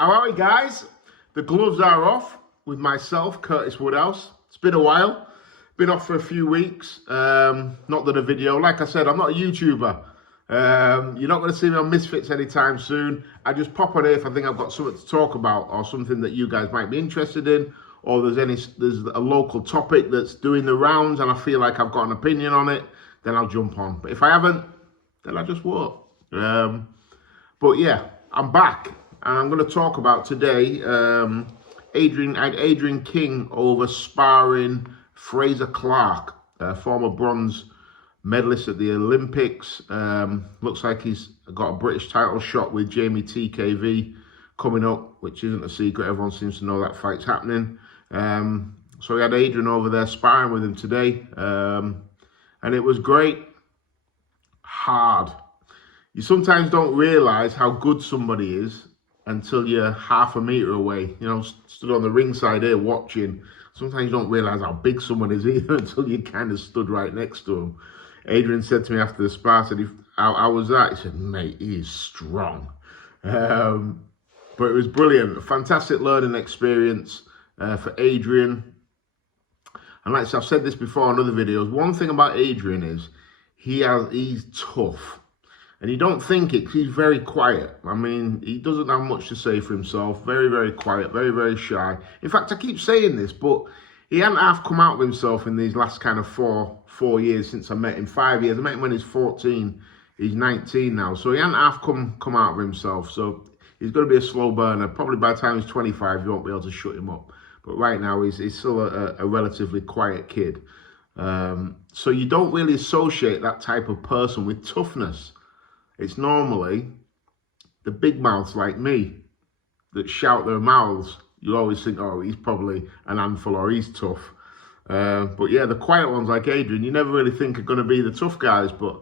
Alright guys, the gloves are off with myself, Curtis Woodhouse. It's been a while, been off for a few weeks, not done a video. Like I said, I'm not a YouTuber. You're not going to see me on Misfits anytime soon. I just pop on here if I think I've got something to talk about or something that you guys might be interested in, or there's a local topic that's doing the rounds and I feel like I've got an opinion on it, then I'll jump on. But if I haven't, then I just won't. But yeah, I'm back. And I'm going to talk about today, Adrian King over sparring Fraser Clark, former bronze medalist at the Olympics. Looks like he's got a British title shot with Jamie TKV coming up, which isn't a secret. Everyone seems to know that fight's happening. So we had Adrian over there sparring with him today. And it was great. Hard. You sometimes don't realise how good somebody is until you're half a metre away, stood on the ringside here watching. Sometimes you don't realise how big someone is either until you kind of stood right next to him. Adrian said to me after the spar, how was that? He said, mate, he is strong. But it was brilliant. A fantastic learning experience for Adrian. And like I've said this before in other videos, one thing about Adrian is he's tough. And you don't think it, he's very quiet. I mean, he doesn't have much to say for himself. Very, very quiet, very, very shy. In fact, I keep saying this, but he hadn't half come out of himself in these last kind of four years since I met him. 5 years. I met him when he was 14. He's 19 now. So he hadn't half come out of himself. So he's going to be a slow burner. Probably by the time he's 25, you won't be able to shut him up. But right now, he's still a relatively quiet kid. So you don't really associate that type of person with toughness. It's normally the big mouths like me that shout their mouths. You always think, oh, he's probably an handful or he's tough. But yeah, the quiet ones like Adrian, you never really think are going to be the tough guys, but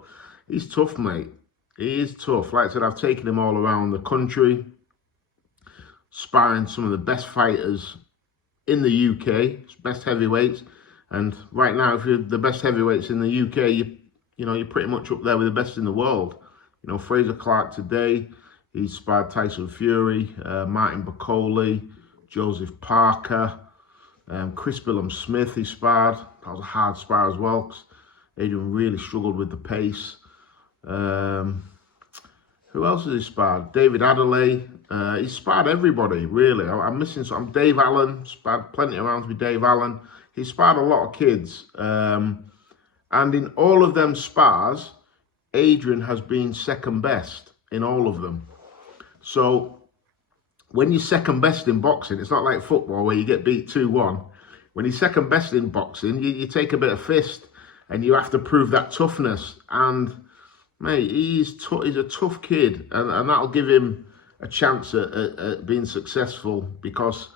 he's tough, mate. He is tough. Like I said, I've taken him all around the country, sparring some of the best fighters in the UK, best heavyweights. And right now, if you're the best heavyweights in the UK, you're pretty much up there with the best in the world. Fraser Clark today, he sparred Tyson Fury, Martin Bakole, Joseph Parker, Chris Billum-Smith he sparred. That was a hard spar as well, because Adrian really struggled with the pace. Who else has he sparred? David Adelaide. He sparred everybody, really. I'm missing some. Dave Allen, sparred plenty of rounds with Dave Allen. He sparred a lot of kids. And in all of them spars, Adrian has been second best in all of them. So when you're second best in boxing, it's not like football where you get beat 2-1. When you're second best in boxing, you take a bit of fist and you have to prove that toughness. And mate, he's a tough kid, and that'll give him a chance at being successful, because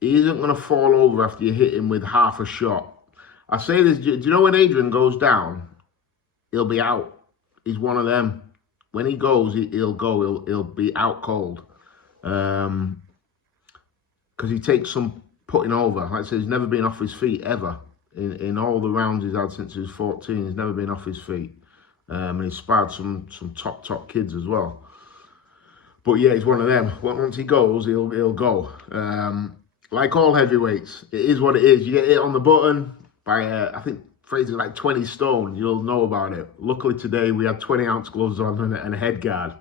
he isn't going to fall over after you hit him with half a shot. I say this, do you know when Adrian goes down, he'll be out. He's one of them. When he goes, he'll go. He'll be out cold. Because he takes some putting over. Like I said, he's never been off his feet ever. In all the rounds he's had since he was 14, he's never been off his feet. And he's sparred some top kids as well. But yeah, he's one of them. Once he goes, he'll go. Like all heavyweights, it is what it is. You get hit on the button by, I think, Fraser like 20 stone, you'll know about it. Luckily today we had 20-ounce gloves on and a head guard.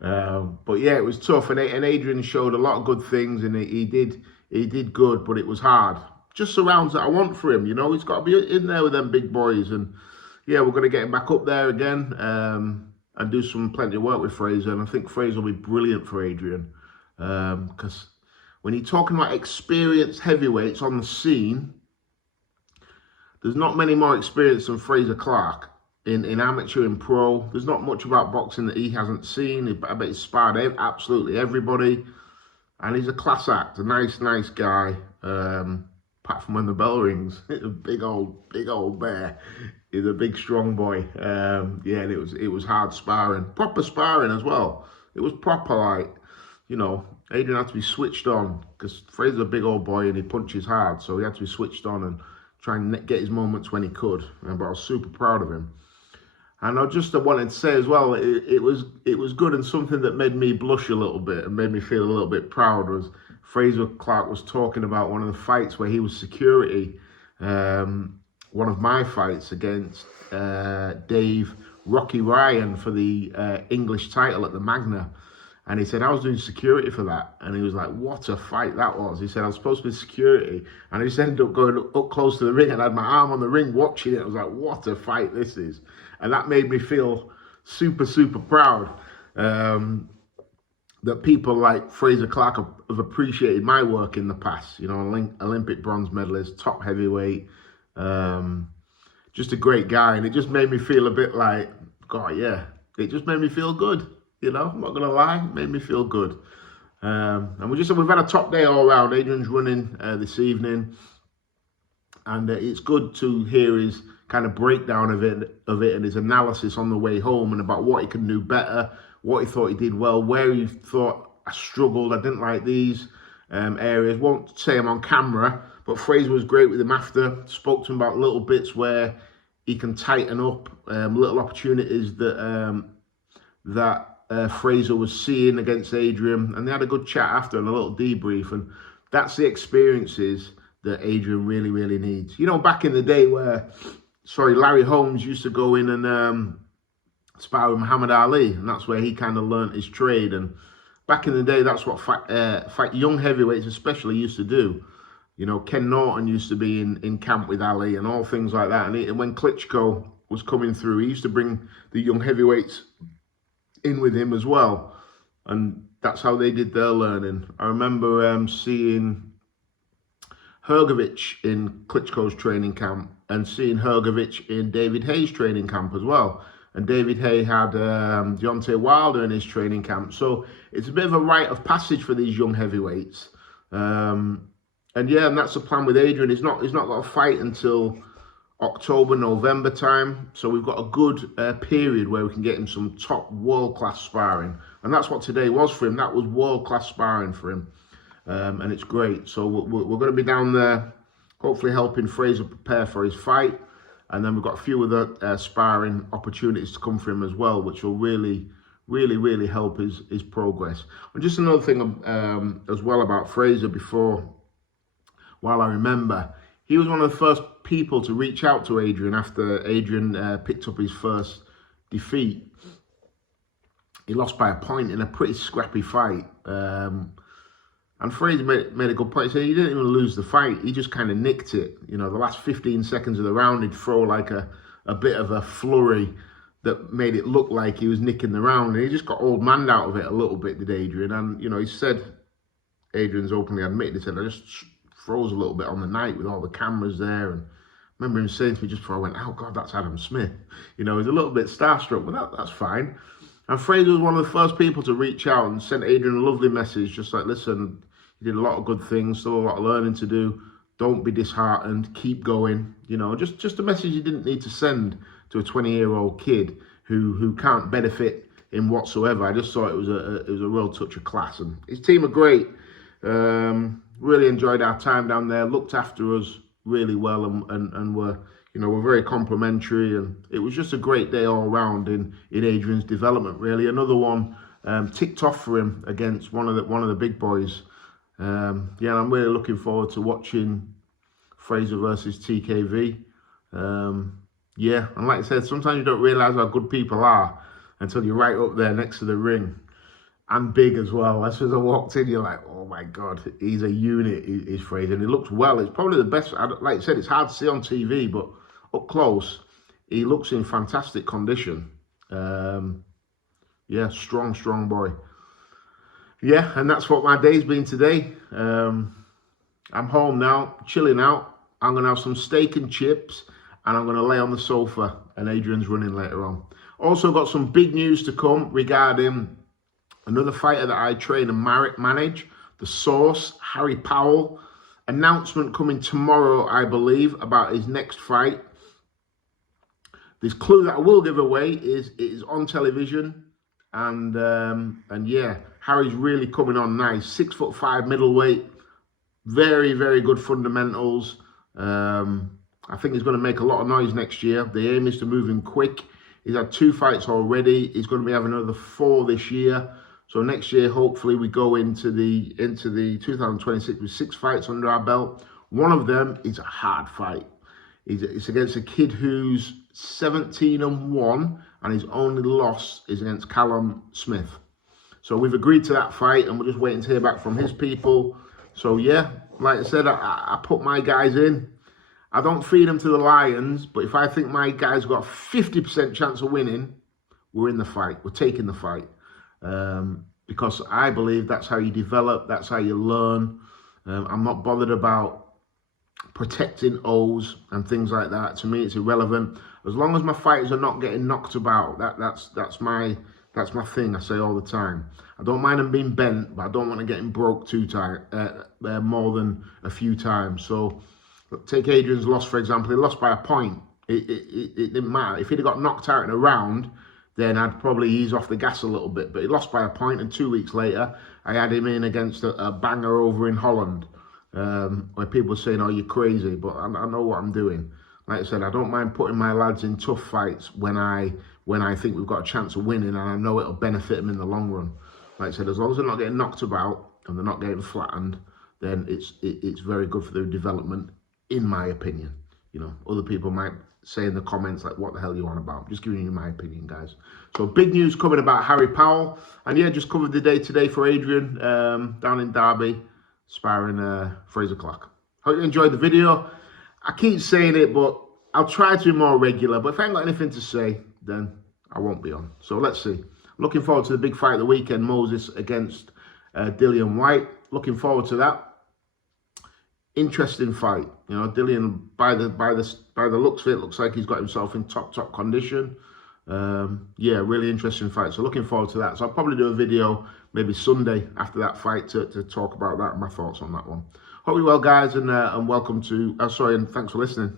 But yeah, it was tough, and Adrian showed a lot of good things, and he did good, but it was hard. Just the rounds that I want for him, he's got to be in there with them big boys, and yeah, we're going to get him back up there again, and do plenty of work with Fraser, and I think Fraser will be brilliant for Adrian, because when you're talking about experienced heavyweights on the scene, there's not many more experienced than Fraser Clark in amateur and pro. There's not much about boxing that he hasn't seen. I bet he's sparred absolutely everybody. And he's a class act, a nice guy. Apart from when the bell rings, a big old bear. He's a big, strong boy. Yeah, and it was hard sparring. Proper sparring as well. It was proper, like, Adrian had to be switched on, because Fraser's a big old boy and he punches hard. So he had to be switched on and try and get his moments when he could, but I was super proud of him. And I just wanted to say as well, it was good, and something that made me blush a little bit and made me feel a little bit proud was Fraser Clark was talking about one of the fights where he was security, one of my fights against Dave Rocky Ryan for the English title at the Magna. And he said, I was doing security for that. And he was like, what a fight that was. He said, I was supposed to be security. And I just ended up going up close to the ring and I had my arm on the ring watching it. I was like, what a fight this is. And that made me feel super, super proud that people like Fraser Clark have appreciated my work in the past. You know, Olympic bronze medalist, top heavyweight, just a great guy. And it just made me feel a bit like, God, yeah, it just made me feel good. You know, I'm not going to lie, it made me feel good. And we've had a top day all round. Adrian's running this evening. And it's good to hear his kind of breakdown of it and his analysis on the way home and about what he can do better, what he thought he did well, where he thought I struggled, I didn't like these areas. Won't say I'm on camera, but Fraser was great with him after. Spoke to him about little bits where he can tighten up, little opportunities that Fraser was seeing against Adrian, and they had a good chat after and a little debrief, and that's the experiences that Adrian really, really needs. You know, back in the day where, Larry Holmes used to go in and spar with Muhammad Ali, and that's where he kind of learnt his trade, and back in the day, that's what fight young heavyweights especially used to do. You know, Ken Norton used to be in camp with Ali and all things like that, and when Klitschko was coming through, he used to bring the young heavyweights in with him as well, and that's how they did their learning. I remember seeing Hrgovic in Klitschko's training camp and seeing Hrgovic in David Haye's training camp as well, and David Haye had Deontay Wilder in his training camp, so it's a bit of a rite of passage for these young heavyweights. And that's the plan with Adrian. He's not got a fight until October, November time. So we've got a good period where we can get him some top world-class sparring. And that's what today was for him. That was world-class sparring for him. And it's great. So we're going to be down there, hopefully helping Fraser prepare for his fight. And then we've got a few other sparring opportunities to come for him as well, which will really, really, really help his progress. And just another thing as well about Fraser while I remember, he was one of the first people to reach out to Adrian after Adrian picked up his first defeat. He lost by a point in a pretty scrappy fight. And Fraser made a good point. He said he didn't even lose the fight. He just kind of nicked it. You know, the last 15 seconds of the round, he'd throw like a bit of a flurry that made it look like he was nicking the round. And he just got old man out of it a little bit, did Adrian. And, you know, he said, Adrian's openly admitted, he said, I just froze a little bit on the night with all the cameras there. And I remember him saying to me just before I went, oh God, that's Adam Smith. You know, he's a little bit starstruck, but that's fine. And Fraser was one of the first people to reach out and sent Adrian a lovely message, just like, listen, you did a lot of good things, still a lot of learning to do. Don't be disheartened, keep going. You know, just a message you didn't need to send to a 20-year-old kid who can't benefit in whatsoever. I just thought it was a real touch of class. And his team are great. Really enjoyed our time down there, looked after us really well, and were very complimentary, and it was just a great day all round in Adrian's development. Really, another one ticked off for him against one of the big boys. I'm really looking forward to watching Fraser versus TKV. And like I said, sometimes you don't realise how good people are until you're right up there next to the ring. And big as well. As soon as I walked in, you're like, oh my God, he's a unit, is Fraser. And he looks well. It's probably the best. Like I said, it's hard to see on TV, but up close, he looks in fantastic condition. Strong boy. Yeah, and that's what my day's been today. I'm home now, chilling out. I'm going to have some steak and chips, and I'm going to lay on the sofa, and Adrian's running later on. Also got some big news to come regarding another fighter that I train and manage, the Source, Harry Powell. Announcement coming tomorrow, I believe, about his next fight. This clue that I will give away is it is on television. And Harry's really coming on nice. 6'5" middleweight. Very, very good fundamentals. I think he's going to make a lot of noise next year. The aim is to move him quick He's had 2 fights already. He's going to be having another 4 this year. So next year, hopefully, we go into the 2026 with 6 fights under our belt. One of them is a hard fight. It's against a kid who's 17-1, and his only loss is against Callum Smith. So we've agreed to that fight, and we're just waiting to hear back from his people. So yeah, like I said, I put my guys in. I don't feed them to the lions, but if I think my guys got a 50% chance of winning, we're in the fight. We're taking the fight. Because I believe that's how you develop, that's how you learn. I'm not bothered about protecting O's and things like that. To me, it's irrelevant. As long as my fighters are not getting knocked about, that's my thing. I say all the time. I don't mind them being bent, but I don't want to get them broke more than a few times. So take Adrian's loss, for example. He lost by a point. It didn't matter. If he'd have got knocked out in a round, then I'd probably ease off the gas a little bit. But he lost by a point, and 2 weeks later, I had him in against a banger over in Holland, where people were saying, oh, you're crazy, but I know what I'm doing. Like I said, I don't mind putting my lads in tough fights when I think we've got a chance of winning, and I know it'll benefit them in the long run. Like I said, as long as they're not getting knocked about and they're not getting flattened, then it's very good for their development, in my opinion. You know, other people might say in the comments, like, what the hell are you on about? I'm just giving you my opinion, guys. So big news coming about Harry Powell. And yeah, just covered the day today for Adrian down in Derby, sparring Fraser Clark. Hope you enjoyed the video. I keep saying it, but I'll try to be more regular. But if I ain't got anything to say, then I won't be on. So let's see. Looking forward to the big fight of the weekend, Moses against Dillian Whyte. Looking forward to that. Interesting fight. You know, Dillian, by the looks of it, looks like he's got himself in top condition. Yeah, really interesting fight. So looking forward to that. So I'll probably do a video maybe Sunday after that fight to talk about that and my thoughts on that one. Hope you're well, guys, and welcome to, and thanks for listening.